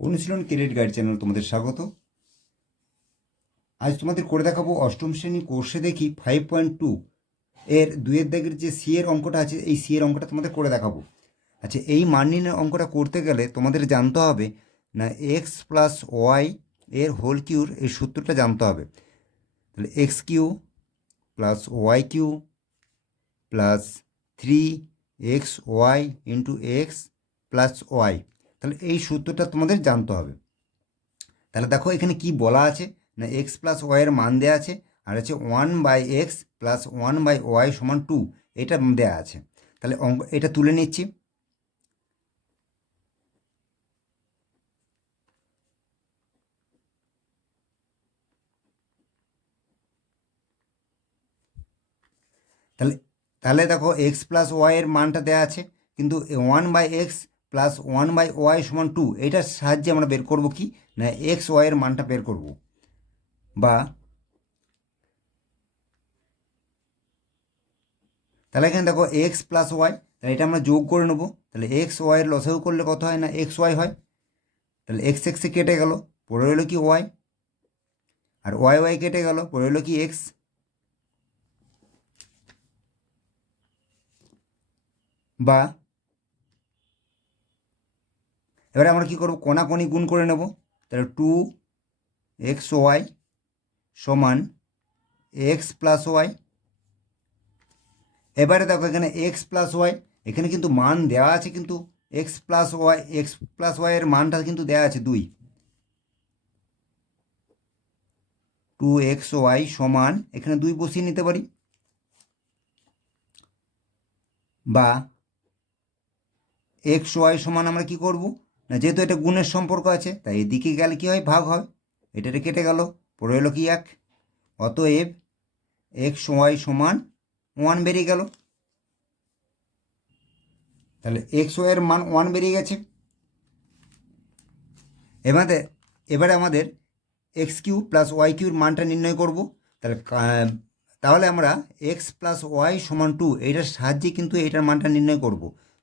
অনুশীলন credit guide channel তোমাদের স্বাগত। আজ তোমাদের করে দেখাবো অষ্টম শ্রেণী কোর্সে দেখি 5.2 এর 2-এর দাগের যে সি এর অঙ্কটা আছে, এই সি এর অঙ্কটা তোমাদের করে দেখাবো। আচ্ছা, এই মান নির্ণয়ের অঙ্কটা করতে গেলে তোমাদের জানতে হবে না এক্স প্লাস ওয়াই এর হোল কিউর এই সূত্রটা জানতে হবে। তাহলে X cube plus Y cube plus 3 XY into X plus Y, তাহলে এই সূত্রটা তোমাদের জানতে হবে। তাহলে দেখো এখানে কি বলা আছে না এক্স প্লাস ওয়াইয়ের মান দেওয়া আছে, আর হচ্ছে 1/x প্লাস 1/y সমান 2, এটা দেওয়া আছে। তাহলে অঙ্ক এটা তুলে নিচ্ছি। তাহলে তাহলে দেখো এক্স প্লাস ওয়াইয়ের মানটা দেওয়া আছে, কিন্তু 1/x প্লাস 1/y সমান 2, এটার সাহায্যে আমরা বের করব কি না এক্স ওয়াইয়ের মানটা বের করব। বা তাহলে এখানে দেখো এক্স প্লাস ওয়াই, তাহলে এটা আমরা যোগ করে নেবো। তাহলে এক্স ওয়াইয়ের লসাগু করলে কত হয় না এক্স ওয়াই হয়। তাহলে এক্স এক্সে কেটে গেল, পড়ে রইল কি ওয়াই, আর ওয়াই ওয়াই কেটে গেল, পড়ে রইল কি এক্স। বা এবারে আমরা কী করবো, কোনাকোনি গুণ করে নেব। তাহলে 2XY সমান এক্স প্লাস ওয়াই। এবারে দেখো এখানে এক্স প্লাস ওয়াই, এখানে কিন্তু মান দেওয়া আছে, কিন্তু এক্স প্লাস ওয়াইয়ের মানটা কিন্তু দেওয়া আছে 2। 2XY সমান এখানে 2 বসিয়ে নিতে পারি। বা XY সমান আমরা কি করব না, যেহেতু এটা গুণের সম্পর্ক আছে তাই এদিকে গেলে কি হয়, ভাগ হয়, এটা কেটে গেল, পড়ে এলো কি 1। অতএব XY সমান 1 বেরিয়ে গেল। তাহলে XY এর মান 1 বেরিয়ে গেছে। এবারে আমাদের এক্স কিউ প্লাস ওয়াই কিউর মানটা নির্ণয় করব। তাহলে আমরা এক্স প্লাস ওয়াই সমান 2, এইটার সাহায্যে কিন্তু এইটার মানটা নির্ণয় করব।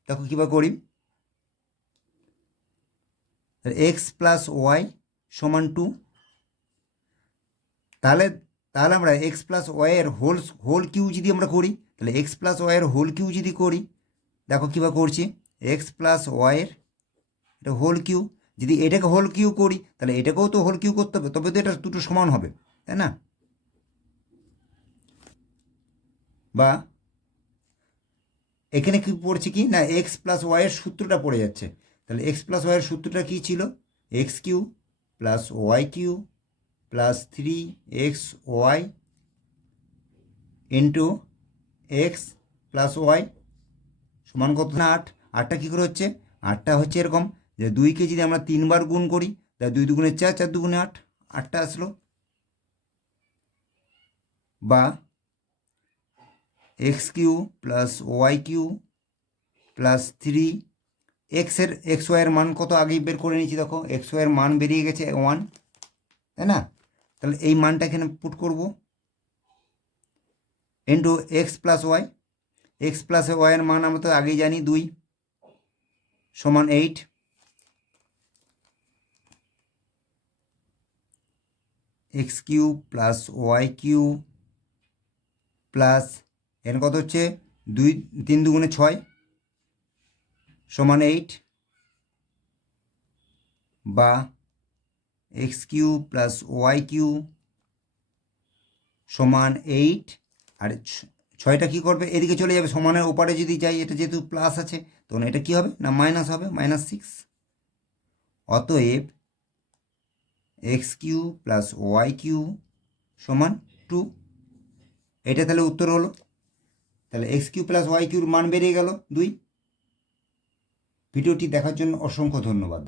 দেখো কীভাবে করি। এক্স প্লাস ওয়াই সমান 2, তাহলে আমরা এক্স প্লাস ওয়াইয়ের হোল কিউ যদি আমরা করি, তাহলে এক্স প্লাস ওয়াইয়ের হোল কিউ যদি করি, দেখো কীভাবে করছি, এক্স প্লাস ওয়াইয়ের এটা হোল কিউ, যদি এটাকে হোল কিউ করি তাহলে এটাকেও তো হোল কিউ করতে হবে, তবে তো এটা দুটো সমান হবে, তাই না। বা এখানে কি পড়ছে কি না এক্স প্লাস ওয়াইয়ের সূত্রটা পড়ে যাচ্ছে। তাহলে এক্স প্লাস ওয়াইয়ের সূত্রটা কী ছিল, X cube plus Y cube plus 3XY into X plus Y সমান কত না 8। 8টা কী করে হচ্ছে, 8টা হচ্ছে এরকম যে 2কে যদি আমরা 3বার গুণ করি তাহলে 2 দুগুণে 4, 4 দুগুণে 8, 8টা আসলো। বা X cube plus Y cube plus 3 X ওয়াইয়ের মান কত আগেই বের করে নিয়েছি, দেখো এক্স ওয়াইয়ের মান বেরিয়ে গেছে 1, তাই না। তাহলে এই মানটা এখানে পুট করব into X plus Y. X plus ওয়াইয়ের মান আমরা তো আগেই জানি 2 সমান 8। X cube plus Y cube plus এখানে কত হচ্ছে 2 3 দুগুণে 6 সমান 8। বা X cube plus Y cube সমান 8, আর 6টা কী করবে এদিকে চলে যাবে, সমানের ওপারে যদি যাই, এটা যেহেতু প্লাস আছে তখন এটা কী হবে না মাইনাস হবে, -6। অতএব X cube plus Y cube সমান 2, এটা তাহলে উত্তর হলো। তাহলে এক্স কিউ প্লাস ওয়াই কিউর মান বেরিয়ে গেল 2। ভিডিওটি দেখার জন্য অসংখ্য ধন্যবাদ।